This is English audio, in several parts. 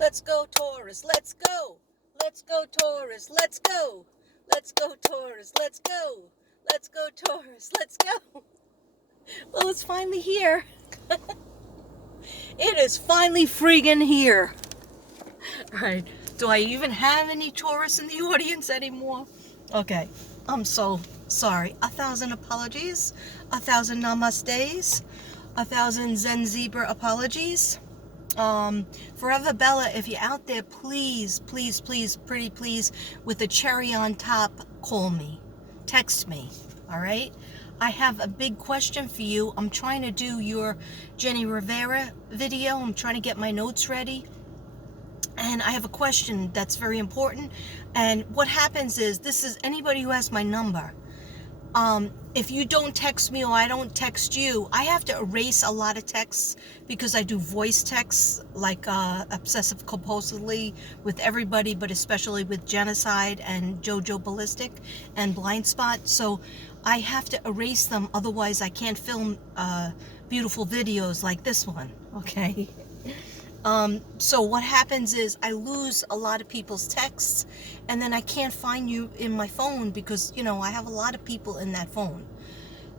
Let's go, Taurus. Let's go. Let's go, Taurus. Let's go. Let's go, Taurus. Let's go. Let's go, Taurus. Let's go. Well, it's finally here. It is finally friggin' here. All right. Do I even have any Taurus in the audience anymore? Okay. I'm so sorry. 1,000 apologies. 1,000 namastes. 1,000 Zen Zebra apologies. Forever Bella, if you're out there, please, please, please, pretty please, with a cherry on top, call me. Text me. All right? I have a big question for you. I'm trying to do your Jenny Rivera video. I'm trying to get my notes ready. And I have a question that's very important. And what happens is, this is anybody who has my number. If you don't text me or I don't text you, I have to erase a lot of texts because I do voice texts, like obsessive compulsively with everybody, but especially with Genocide and Jojo Ballistic and Blind Spot. So I have to erase them, otherwise I can't film beautiful videos like this one, okay? So what happens is I lose a lot of people's texts, and then I can't find you in my phone because, you know, I have a lot of people in that phone.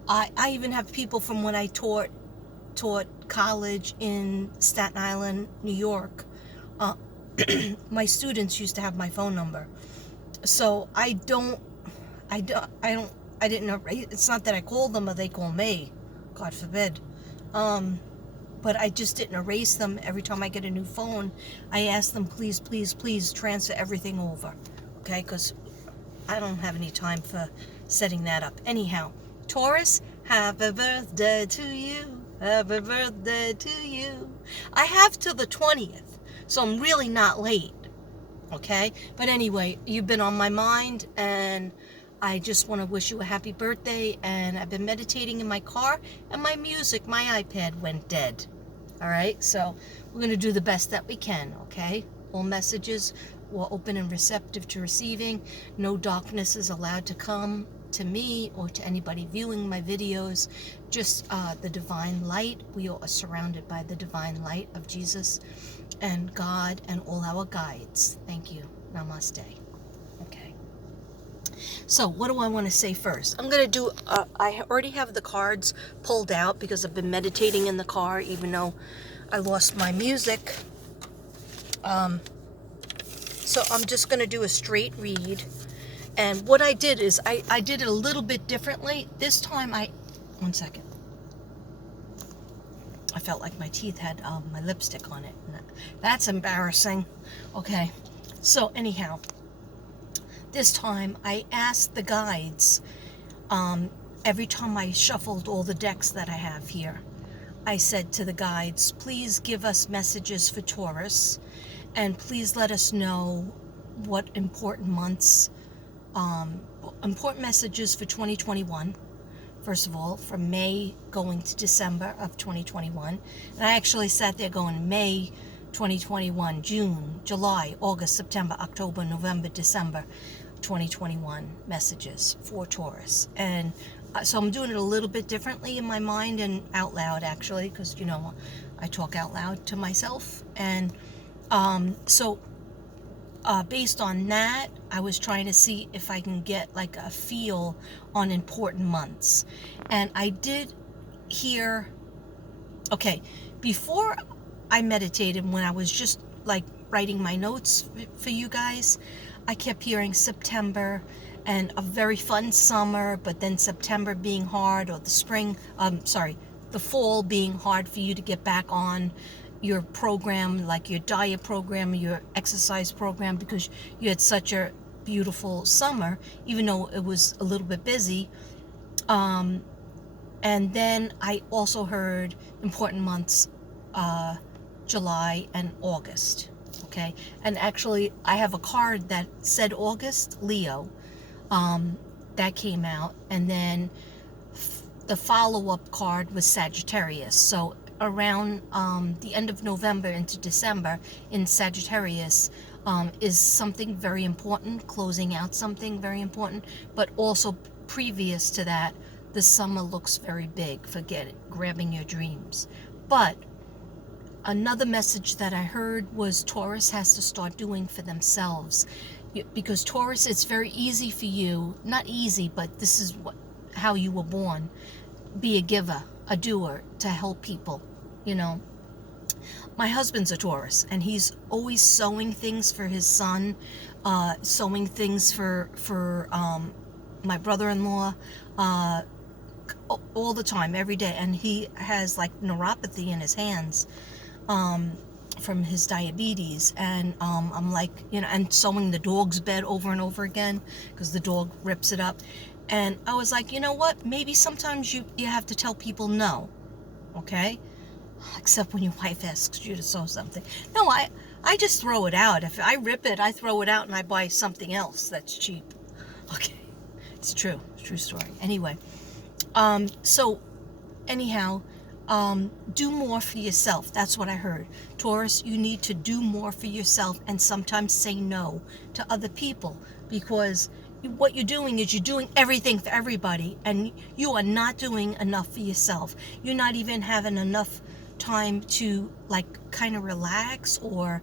I even have people from when I taught college in Staten Island, New York. My students used to have my phone number. So I didn't erase. It's not that I called them or they call me, God forbid. But I just didn't erase them. Every time I get a new phone, I ask them, please, please, please transfer everything over. Okay, because I don't have any time for setting that up. Anyhow, Taurus, happy birthday to you. Happy birthday to you. I have till the 20th, so I'm really not late. Okay, but anyway, you've been on my mind, and I just want to wish you a happy birthday. And I've been meditating in my car, and my iPad went dead. All right, so we're going to do the best that we can, okay? All messages were open and receptive to receiving. No darkness is allowed to come to me or to anybody viewing my videos. Just the divine light. We are surrounded by the divine light of Jesus and God and all our guides. Thank you. Namaste. Okay. So what do I want to say first? I'm going to do, I already have the cards pulled out because I've been meditating in the car, even though I lost my music. So I'm just going to do a straight read. And what I did is, I did it a little bit differently. This time one second. I felt like my teeth had my lipstick on it. That's embarrassing. Okay. So anyhow, this time I asked the guides, every time I shuffled all the decks that I have here, I said to the guides, please give us messages for Taurus, and please let us know what important months, important messages for 2021. First of all, from May going to December of 2021. And I actually sat there going May 2021, June, July, August, September, October, November, December 2021 messages for Taurus. And so I'm doing it a little bit differently in my mind and out loud, actually, because, you know, I talk out loud to myself. And so based on that, I was trying to see if I can get like a feel on important months. And I did hear, okay, before I meditated, when I was just like writing my notes for you guys, I kept hearing September and a very fun summer, but then September being hard, or the spring, the fall being hard for you to get back on your program, like your diet program, your exercise program, because you had such a beautiful summer, even though it was a little bit busy. And then I also heard important months, July and August. Okay, and actually I have a card that said August, Leo, that came out, and then the follow-up card was Sagittarius. So around the end of November into December in Sagittarius is something very important, closing out something very important, but also previous to that, the summer looks very big for grabbing your dreams. But Another message that I heard was Taurus has to start doing for themselves. Because Taurus, it's very easy for you, not easy, but this is how you were born. Be a giver, a doer, to help people, you know. My husband's a Taurus, and he's always sewing things for his son, sewing things for my brother-in-law, all the time, every day. And he has like neuropathy in his hands from his diabetes. And I'm like, you know, and sewing the dog's bed over and over again because the dog rips it up. And I was like, you know what? Maybe sometimes you have to tell people no, okay? Except when your wife asks you to sew something. No, I just throw it out. If I rip it, I throw it out and I buy something else that's cheap. Okay, it's true. True story. Anyway, so anyhow, do more for yourself. That's what I heard. Taurus, you need to do more for yourself and sometimes say no to other people, because what you're doing is you're doing everything for everybody and you are not doing enough for yourself. You're not even having enough time to like kind of relax or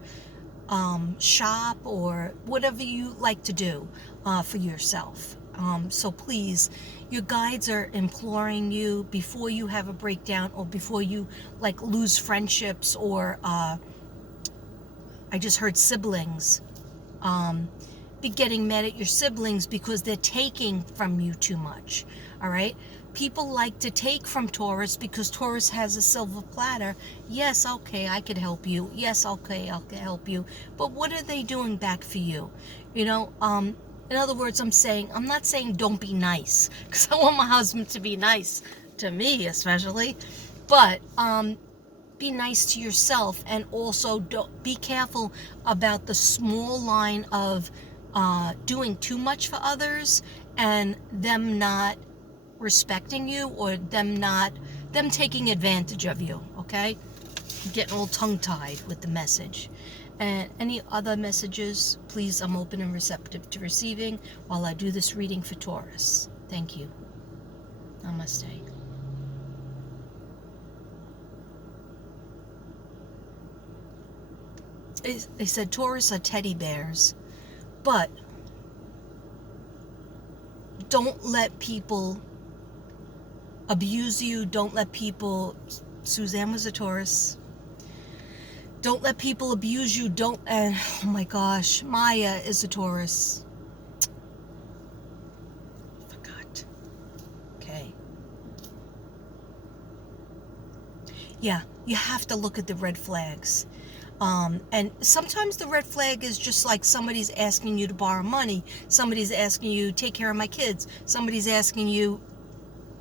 shop or whatever you like to do for yourself. So please, your guides are imploring you, before you have a breakdown or before you like lose friendships, or I just heard siblings, be getting mad at your siblings because they're taking from you too much. All right, people like to take from Taurus because Taurus has a silver platter. Yes, okay, I could help you. Yes, okay, I'll help you. But what are they doing back for you? You know, in other words, I'm not saying don't be nice, because I want my husband to be nice to me, especially. But be nice to yourself, and also don't be careful about the small line of doing too much for others and them not respecting you, or them taking advantage of you. Okay, I'm getting all tongue-tied with the message. And any other messages, please, I'm open and receptive to receiving while I do this reading for Taurus. Thank you. Namaste. They said Taurus are teddy bears, but don't let people abuse you. Don't let people, Suzanne was a Taurus. Don't let people abuse you. And oh my gosh, Maya is a Taurus. Forgot. Okay. Yeah, you have to look at the red flags. And sometimes the red flag is just like somebody's asking you to borrow money. Somebody's asking you, take care of my kids. Somebody's asking you,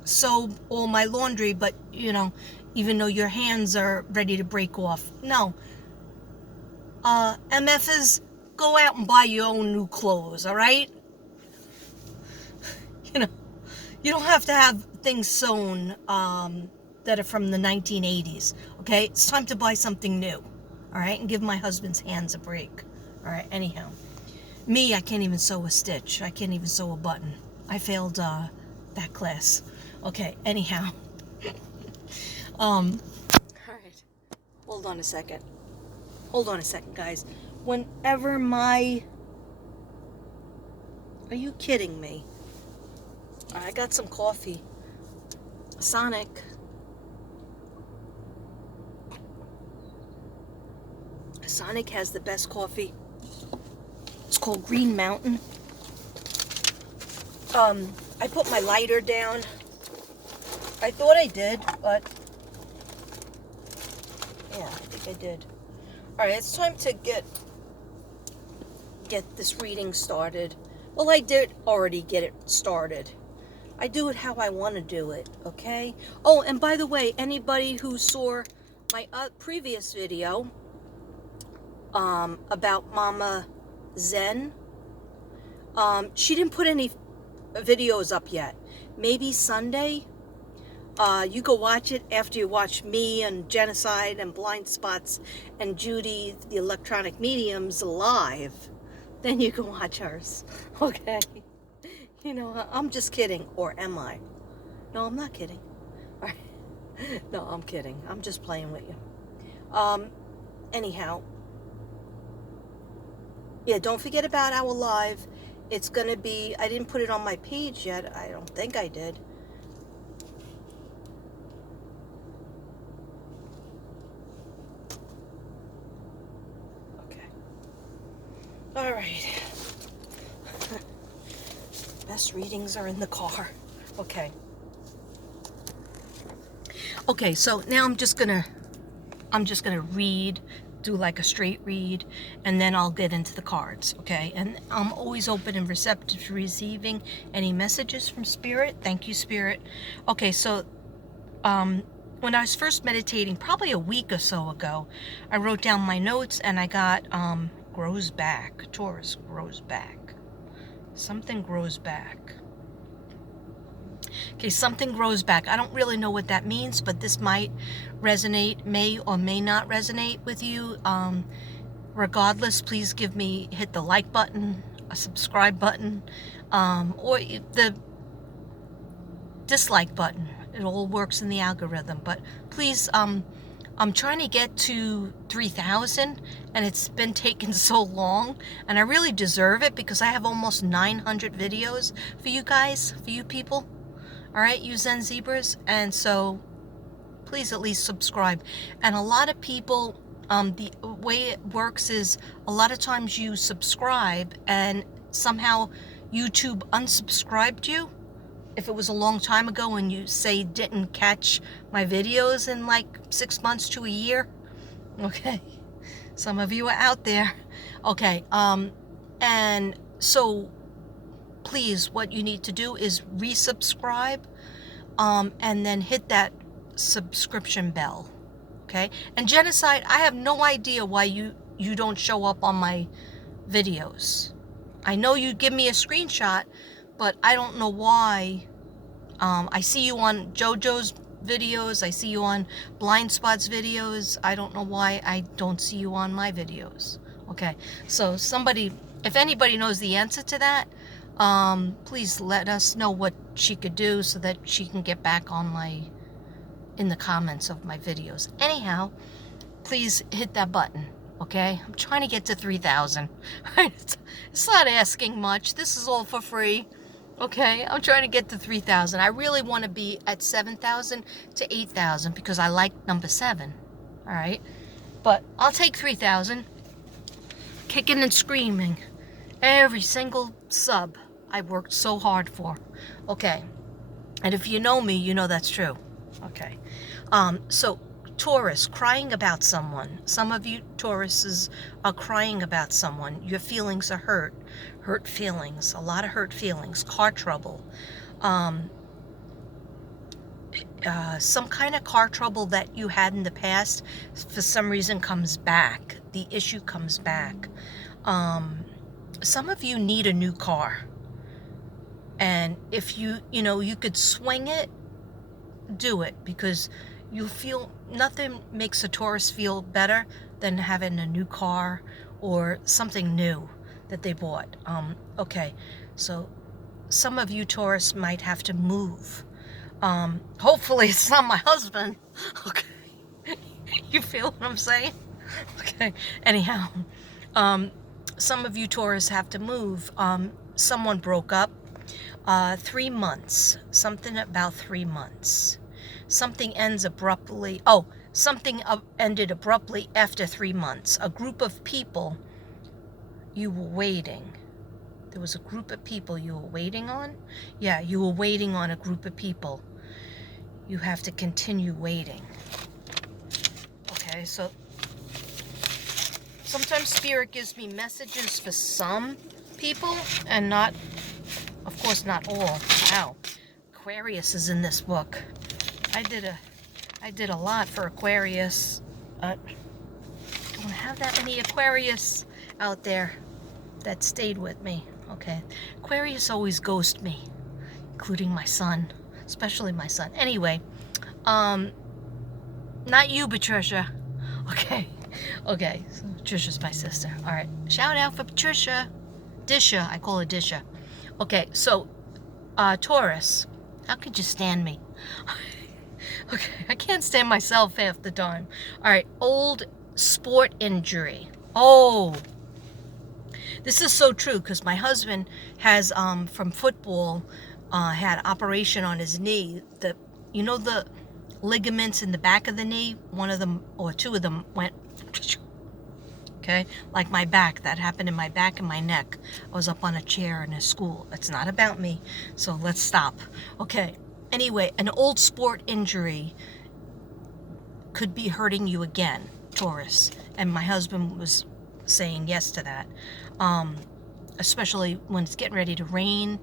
sew all my laundry, but, you know, even though your hands are ready to break off. No. MFers, go out and buy your own new clothes, all right? You know, you don't have to have things sewn that are from the 1980s, okay? It's time to buy something new, all right? And give my husband's hands a break, all right? Anyhow, me, I can't even sew a stitch. I can't even sew a button. I failed that class. Okay, anyhow. All right. Hold on a second. Hold on a second, guys. Whenever my... Are you kidding me? I got some coffee. Sonic. Sonic has the best coffee. It's called Green Mountain. I put my lighter down. I thought I did, but... Yeah, I think I did. Alright, it's time to get this reading started. Well, I did already get it started. I do it how I want to do it, okay? Oh, and by the way, anybody who saw my previous video about Mama Zen, she didn't put any videos up yet. Maybe Sunday. You go watch it after you watch me and Genocide and Blind Spots and Judy, the Electronic Mediums, live. Then you can watch hers. Okay? You know, I'm just kidding. Or am I? No, I'm not kidding. All right. No, I'm kidding. I'm just playing with you. anyhow, yeah, don't forget about our live. It's going to be, I didn't put it on my page yet. I don't think I did. Okay. All right. Best readings are in the car. Okay. Okay, so now I'm just gonna read, do like a straight read, and then I'll get into the cards, okay? And I'm always open and receptive to receiving any messages from Spirit. Thank you, Spirit. Okay, so when I was first meditating, probably a week or so ago, I wrote down my notes and I got grows back. Taurus grows back. Something grows back. Okay, something grows back. I don't really know what that means, but this might resonate, may or may not resonate with you. Regardless, please hit the like button, a subscribe button, or the dislike button. It all works in the algorithm. But please, I'm trying to get to 3,000, and it's been taking so long, and I really deserve it because I have almost 900 videos for you guys, for you people. All right, you Zen Zebras, and so please at least subscribe. And a lot of people, the way it works is a lot of times you subscribe and somehow YouTube unsubscribed you. If it was a long time ago and you say didn't catch my videos in like 6 months to a year, okay, some of you are out there, okay, and so please, what you need to do is resubscribe, and then hit that subscription bell, okay? And Genocide, I have no idea why you don't show up on my videos. I know you give me a screenshot, but I don't know why. I see you on JoJo's videos. I see you on Blind Spot's videos. I don't know why I don't see you on my videos. Okay, so if anybody knows the answer to that, please let us know what she could do so that she can get back on in the comments of my videos. Anyhow, please hit that button, okay? I'm trying to get to 3,000. It's not asking much. This is all for free, okay? I'm trying to get to 3,000. I really want to be at 7,000 to 8,000 because I like number 7, all right? But I'll take 3,000, kicking and screaming. Every single sub I worked so hard for. Okay. And if you know me, you know that's true. Okay. So Taurus, crying about someone. Some of you Tauruses are crying about someone. Your feelings are hurt. Hurt feelings. A lot of hurt feelings. Car trouble. Some kind of car trouble that you had in the past for some reason comes back. The issue comes back. Some of you need a new car, and if you could swing it, do it, because you feel nothing makes a Taurus feel better than having a new car or something new that they bought. Okay, so some of you Taurus might have to move. Hopefully it's not my husband. Okay, you feel what I'm saying? Okay, anyhow, some of you Taurus have to move. Someone broke up. 3 months. Something about 3 months. Something ends abruptly. Oh, something ended abruptly after 3 months. A group of people you were waiting. There was a group of people you were waiting on? Yeah, you were waiting on a group of people. You have to continue waiting. Okay, so sometimes Spirit gives me messages for some people and not, of course, not all. Wow. Aquarius is in this book. I did a lot for Aquarius. Don't have that many Aquarius out there that stayed with me. Okay. Aquarius always ghosts me, including my son, especially my son. Anyway, not you, Patricia. Okay. Okay. So Patricia's my sister. All right. Shout out for Patricia. Disha. I call her Disha. Okay. So, Taurus, how could you stand me? Okay. I can't stand myself half the time. All right. Old sport injury. Oh, this is so true because my husband has from football had operation on his knee. The ligaments in the back of the knee, one of them or two of them went. Okay, like my back, that happened in my back and my neck. I was up on a chair in a school. It's not about me, so let's stop. Okay, anyway, an old sport injury could be hurting you again, Taurus. And my husband was saying yes to that, especially when it's getting ready to rain.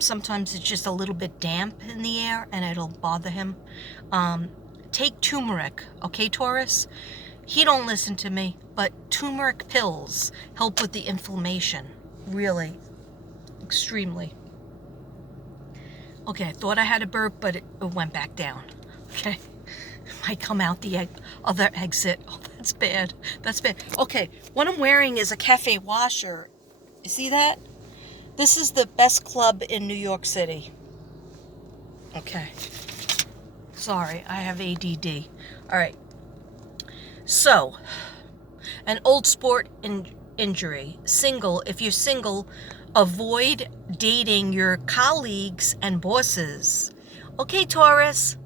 Sometimes it's just a little bit damp in the air and it'll bother him. Take turmeric, okay, Taurus? He don't listen to me, but turmeric pills help with the inflammation, really, extremely. Okay, I thought I had a burp, but it went back down. Okay, might come out the other exit. Oh, that's bad. That's bad. Okay, what I'm wearing is a cafe washer. You see that? This is the best club in New York City. Okay. Sorry, I have ADD. All right. So, an old sport injury. Single. If you're single, avoid dating your colleagues and bosses. Okay, Taurus.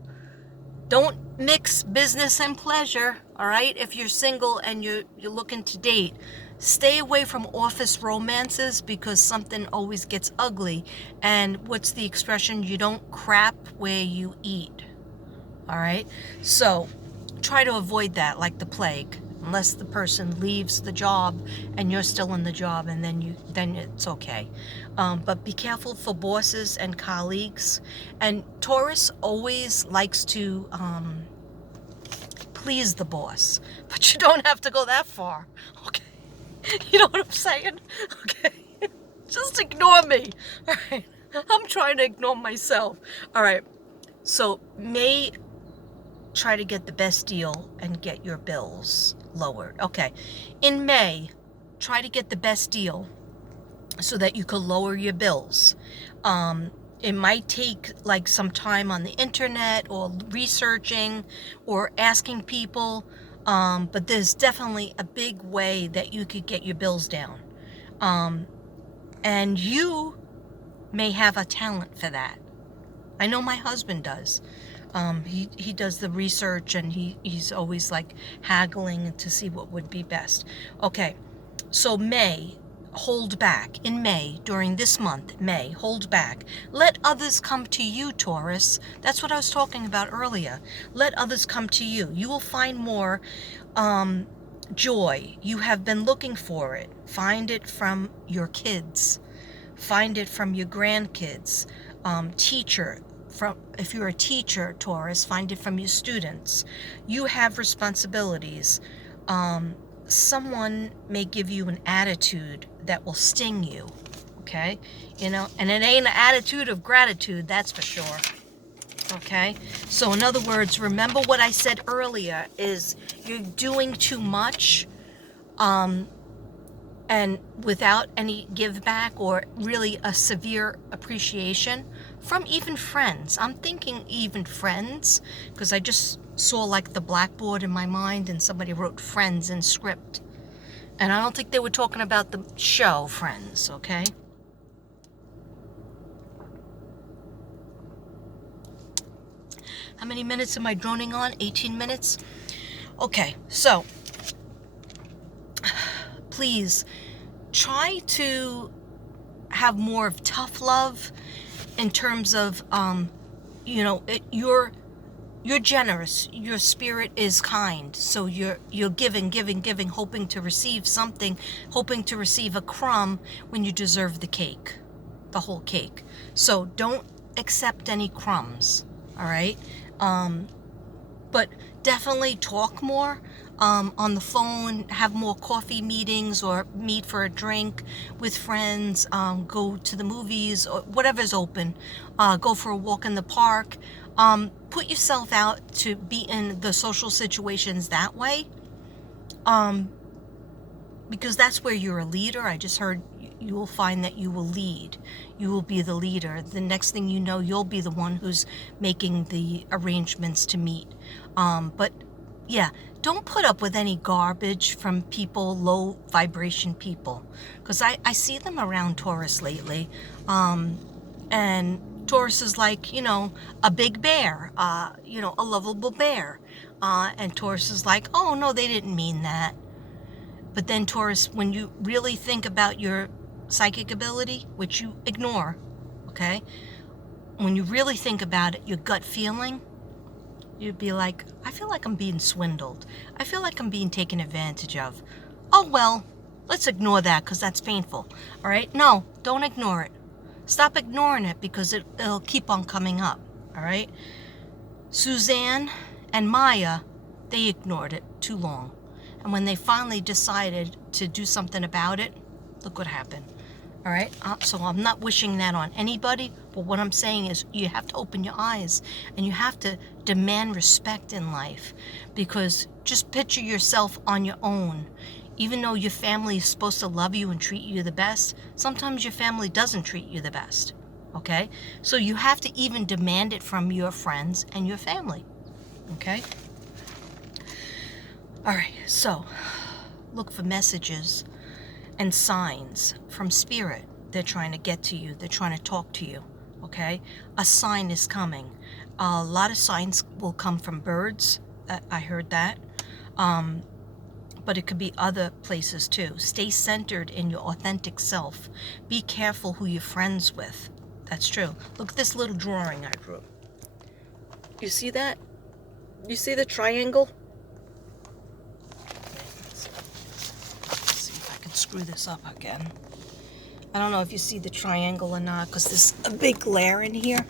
Don't mix business and pleasure. All right. If you're single and you're looking to date, stay away from office romances because something always gets ugly. And what's the expression? You don't crap where you eat. All right. So try to avoid that like the plague, unless the person leaves the job and you're still in the job, and then it's okay. But be careful for bosses and colleagues. And Taurus always likes to please the boss, but you don't have to go that far. Okay, you know what I'm saying? Okay, just ignore me. All right, I'm trying to ignore myself. All right, so May. Try to get the best deal and get your bills lowered. Okay. In May, try to get the best deal so that you could lower your bills. It might take like some time on the internet or researching or asking people, but there's definitely a big way that you could get your bills down. And you may have a talent for that. I know my husband does. He does the research and he's always like haggling to see what would be best. Okay, so May, hold back. In May, during this month, May, hold back. Let others come to you, Taurus. That's what I was talking about earlier. Let others come to you. You will find more joy. You have been looking for it. Find it from your kids. Find it from your grandkids. Teacher. If you're a teacher, Taurus, find it from your students. You have responsibilities. Someone may give you an attitude that will sting you, okay? You know, and it ain't an attitude of gratitude, that's for sure. Okay? So in other words, remember what I said earlier is you're doing too much and without any give back or really a severe appreciation from even friends. I'm thinking even friends because I just saw like the blackboard in my mind and somebody wrote Friends in script. And I don't think they were talking about the show Friends, okay? How many minutes am I droning on? 18 minutes? Okay, so please try to have more of tough love in terms of, you're generous. Your spirit is kind. So you're giving, hoping to receive something, hoping to receive a crumb when you deserve the cake, the whole cake. So don't accept any crumbs, all right? But definitely talk more on the phone, have more coffee meetings or meet for a drink with friends, go to the movies or whatever's open, go for a walk in the park. Put yourself out to be in the social situations that way, because that's where you're a leader. I just heard you will find that you will lead. You will be the leader. The next thing you know, you'll be the one who's making the arrangements to meet. But Yeah, don't put up with any garbage from people, low vibration people, because I see them around Taurus lately. And Taurus is like, a big bear, a lovable bear. And Taurus is like, oh no, they didn't mean that. But then Taurus, when you really think about your psychic ability, which you ignore, okay? When you really think about it, your gut feeling, you'd be like, I feel like I'm being swindled. I feel like I'm being taken advantage of. Oh, well, let's ignore that because that's painful. All right? No, don't ignore it. Stop ignoring it because it'll keep on coming up. All right? Suzanne and Maya, they ignored it too long. And when they finally decided to do something about it, look what happened. All right? So I'm not wishing that on anybody, but what I'm saying is you have to open your eyes and you have to demand respect in life, because just picture yourself on your own. Even though your family is supposed to love you and treat you the best, sometimes your family doesn't treat you the best. Okay? So you have to even demand it from your friends and your family. Okay? All right, so look for messages and signs from spirit. They're trying to get to you. They're trying to talk to you, okay? A sign is coming. A lot of signs will come from birds. I heard that. But it could be other places too. Stay centered in your authentic self. Be careful who you're friends with. That's true. Look at this little drawing I drew. You see that? You see the triangle? Screw this up again. I don't know if you see the triangle or not because there's a big glare in here.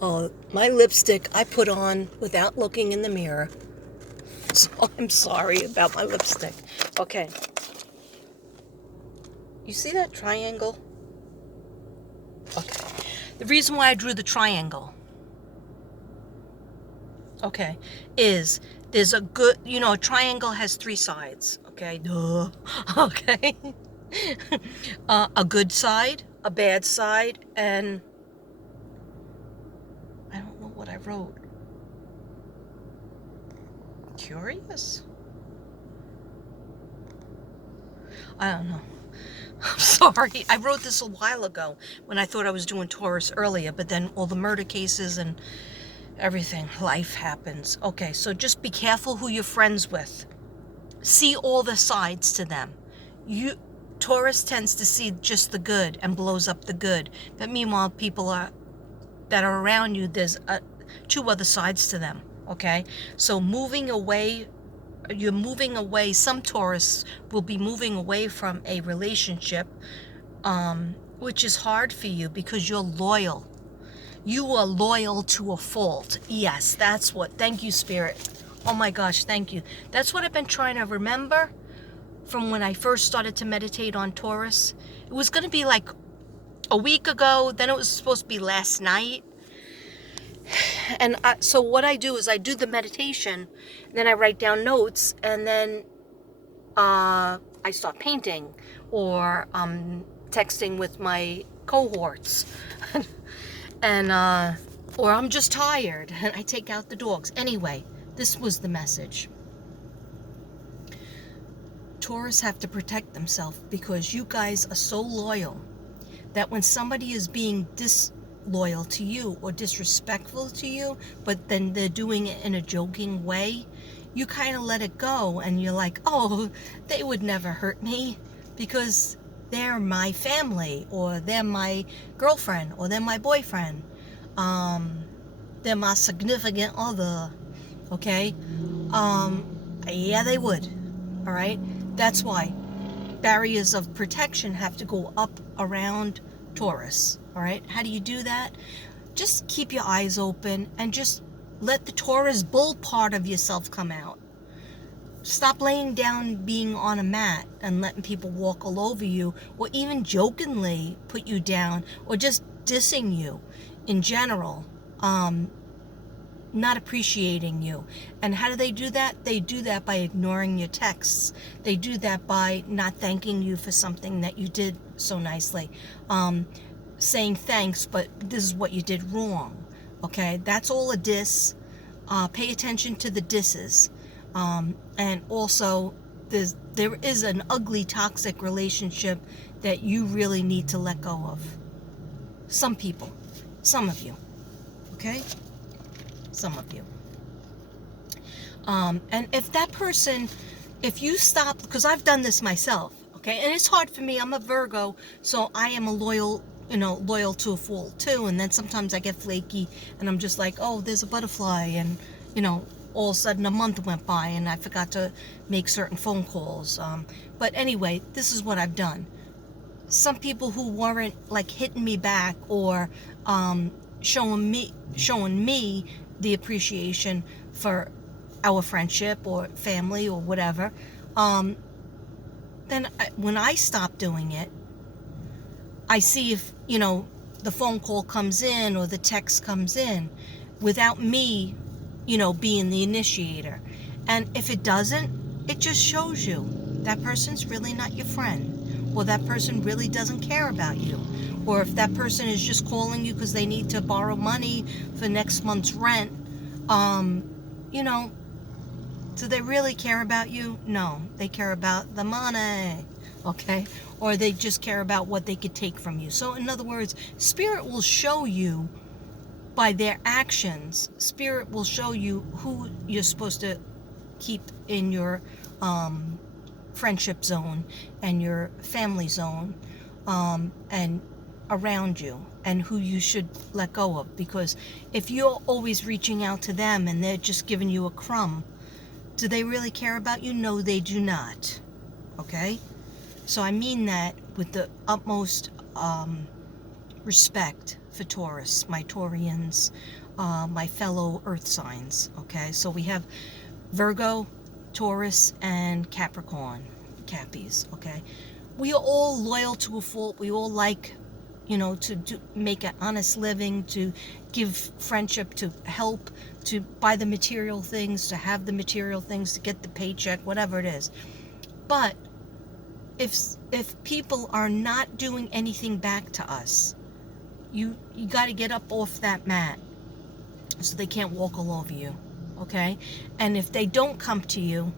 Oh, my lipstick I put on without looking in the mirror. So I'm sorry about my lipstick. Okay. You see that triangle? Okay. The reason why I drew the triangle, okay, is there's a good, a triangle has three sides. Okay, duh. Okay. A good side, a bad side, and I don't know what I wrote. Curious? I don't know. I'm sorry. I wrote this a while ago when I thought I was doing Taurus earlier, but then all the murder cases and everything, life happens. Okay, so just be careful who you're friends with. See all the sides to them. Taurus tends to see just the good and blows up the good. But meanwhile, people that are around you, there's two other sides to them. Okay? So you're moving away. Some Taurus will be moving away from a relationship, which is hard for you because you're loyal. You are loyal to a fault. Yes, that's what. Thank you, Spirit. Oh my gosh, thank you. That's what I've been trying to remember from when I first started to meditate on Taurus. It was going to be like a week ago, then it was supposed to be last night. And so what I do is I do the meditation, then I write down notes, and then I start painting or texting with my cohorts. And or I'm just tired and I take out the dogs. Anyway, this was the message. Taurus have to protect themselves because you guys are so loyal that when somebody is being disloyal to you or disrespectful to you, but then they're doing it in a joking way, you kind of let it go and you're like, oh, they would never hurt me because they're my family, or they're my girlfriend, or they're my boyfriend. They're my significant other. Okay? Yeah, they would. All right? That's why barriers of protection have to go up around Taurus. All right? How do you do that? Just keep your eyes open and just let the Taurus bull part of yourself come out. Stop laying down being on a mat and letting people walk all over you, or even jokingly put you down, or just dissing you in general, not appreciating you. And how do they do that? They do that by ignoring your texts. They do that by not thanking you for something that you did so nicely. Saying thanks, but this is what you did wrong. Okay? That's all a diss. Pay attention to the disses. And also, there is an ugly, toxic relationship that you really need to let go of. Some people. Some of you. Okay? Some of you. And if that person, if you stop, because I've done this myself, okay, and it's hard for me. I'm a Virgo, so I am a loyal to a fault too. And then sometimes I get flaky, and I'm just like, oh, there's a butterfly, and all of a sudden a month went by, and I forgot to make certain phone calls. But anyway, this is what I've done. Some people who weren't like hitting me back or showing me the appreciation for our friendship or family or whatever, then when I stop doing it, I see if the phone call comes in or the text comes in without me being the initiator. And if it doesn't, it just shows you that person's really not your friend, or that person really doesn't care about you. Or if that person is just calling you because they need to borrow money for next month's rent, do they really care about you? No, they care about the money, okay? Or they just care about what they could take from you. So in other words, Spirit will show you by their actions. Spirit will show you who you're supposed to keep in your friendship zone and your family zone, and around you, and who you should let go of. Because if you're always reaching out to them and they're just giving you a crumb, do they really care about you? No, they do not. Okay? So I mean that with the utmost respect for Taurus, my Taurians, my fellow earth signs. Okay? So we have Virgo, Taurus, and Capricorn, Cappies. Okay? We are all loyal to a fault. We all like to make an honest living, to give friendship, to help, to buy the material things, to have the material things, to get the paycheck, whatever it is. But if people are not doing anything back to us, you got to get up off that mat so they can't walk all over you, okay? And if they don't come to you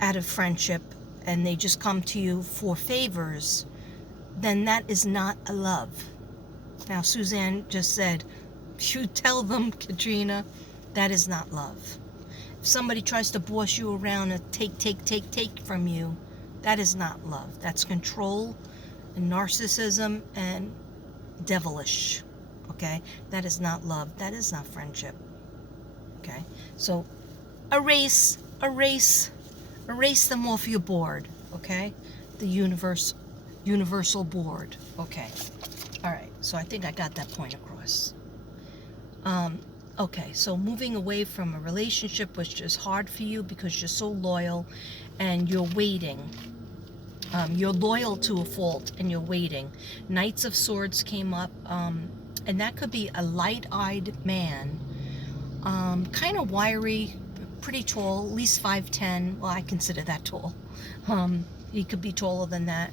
out of friendship and they just come to you for favors, then that is not a love. Now, Suzanne just said, you tell them, Katrina, that is not love. If somebody tries to boss you around and take from you, that is not love. That's control and narcissism and devilish. Okay? That is not love. That is not friendship. Okay? So, erase them off your board. Okay? The universal board. Okay. All right. So I think I got that point across. Okay. So moving away from a relationship which is hard for you because you're so loyal and you're waiting. You're loyal to a fault and you're waiting. Knights of Swords came up, and that could be a light-eyed man, kind of wiry, pretty tall, at least 5'10". Well, I consider that tall. He could be taller than that.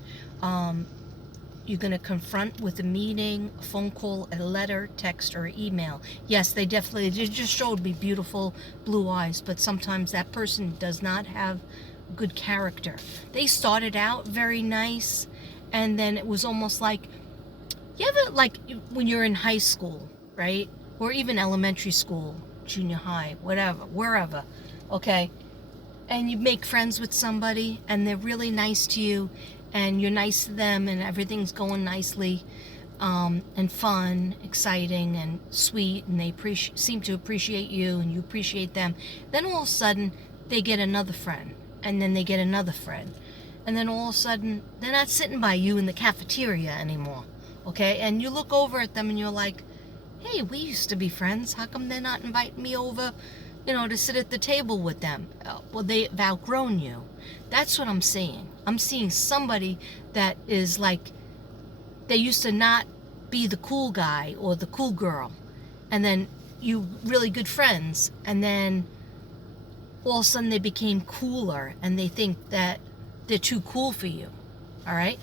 You're going to confront with a meeting, a phone call, a letter, text, or email. Yes, they just showed me beautiful blue eyes, but sometimes that person does not have good character. They started out very nice, and then it was almost like, you ever, like when you're in high school, right? Or even elementary school, junior high, whatever, wherever, okay? And you make friends with somebody, and they're really nice to you, and you're nice to them, and everything's going nicely, and fun, exciting, and sweet, and they seem to appreciate you, and you appreciate them. Then all of a sudden, they get another friend, and then they get another friend. And then all of a sudden, they're not sitting by you in the cafeteria anymore, okay? And you look over at them, and you're like, hey, we used to be friends. How come they're not inviting me over, to sit at the table with them? Well, they've outgrown you. That's what I'm seeing. I'm seeing somebody that is like, they used to not be the cool guy or the cool girl. And then you really good friends. And then all of a sudden they became cooler and they think that they're too cool for you. All right?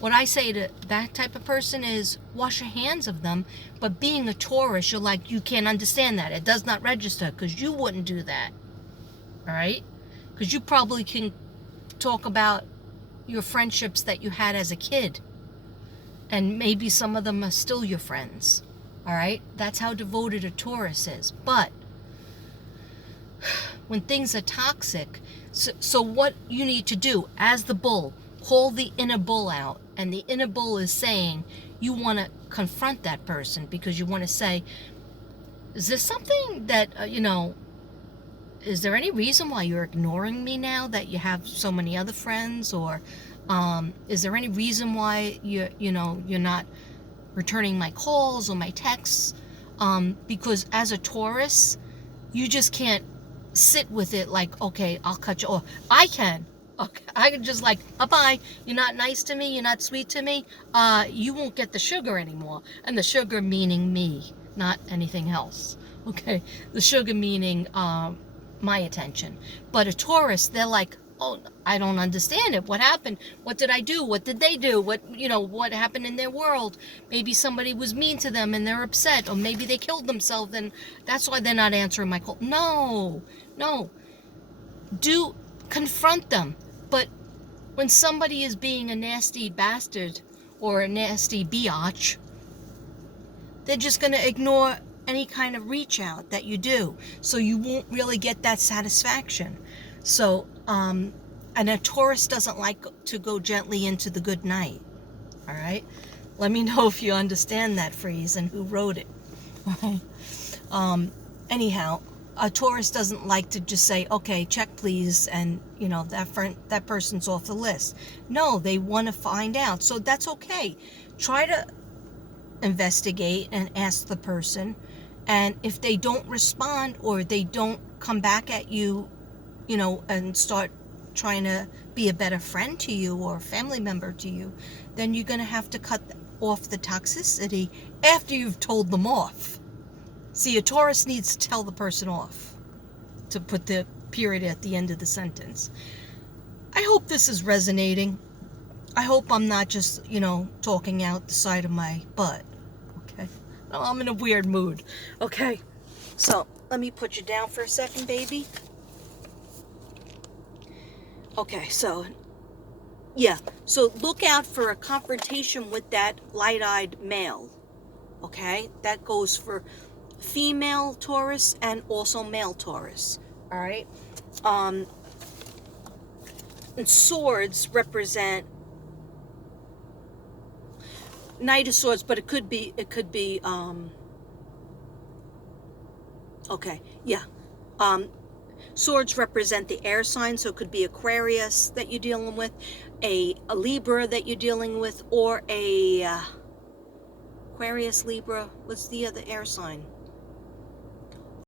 What I say to that type of person is wash your hands of them. But being a Taurus, you're like, you can't understand that. It does not register because you wouldn't do that. All right? Because you probably can talk about your friendships that you had as a kid. And maybe some of them are still your friends. All right? That's how devoted a Taurus is. But when things are toxic, so what you need to do as the bull, call the inner bull out. And the inner bull is saying you want to confront that person because you want to say, is there something that, is there any reason why you're ignoring me now that you have so many other friends? Or is there any reason why you're not returning my calls or my texts? Because as a Taurus, you just can't sit with it like, okay, I'll cut you off. I can. Okay, I can just like, bye-bye. You're not nice to me. You're not sweet to me. You won't get the sugar anymore. And the sugar meaning me, not anything else. Okay, the sugar meaning my attention. But a Taurus, they're like, oh, I don't understand it. What happened? What did I do? What did they do? What happened in their world? Maybe somebody was mean to them and they're upset, or maybe they killed themselves and that's why they're not answering my call. No. Confront them. But when somebody is being a nasty bastard or a nasty biatch, they're just going to ignore any kind of reach out that you do. So you won't really get that satisfaction. So, and a Taurus doesn't like to go gently into the good night. All right? Let me know if you understand that phrase and who wrote it. Anyhow, a Taurus doesn't like to just say, okay, check please, and that person's off the list. No, they want to find out. So that's okay. Try to investigate and ask the person, and if they don't respond or they don't come back at you, and start trying to be a better friend to you or a family member to you, then you're going to have to cut off the toxicity after you've told them off. See, a Taurus needs to tell the person off to put the period at the end of the sentence. I hope this is resonating. I hope I'm not just, talking out the side of my butt. Okay? I'm in a weird mood. Okay? So, let me put you down for a second, baby. Okay, so, yeah. So, look out for a confrontation with that light-eyed male. Okay? That goes for female Taurus and also male Taurus. All right? And swords represent Knight of Swords, but it could be okay, yeah. Swords represent the air sign, so it could be Aquarius that you're dealing with, a Libra that you're dealing with, or a Aquarius, Libra. What's the other air sign?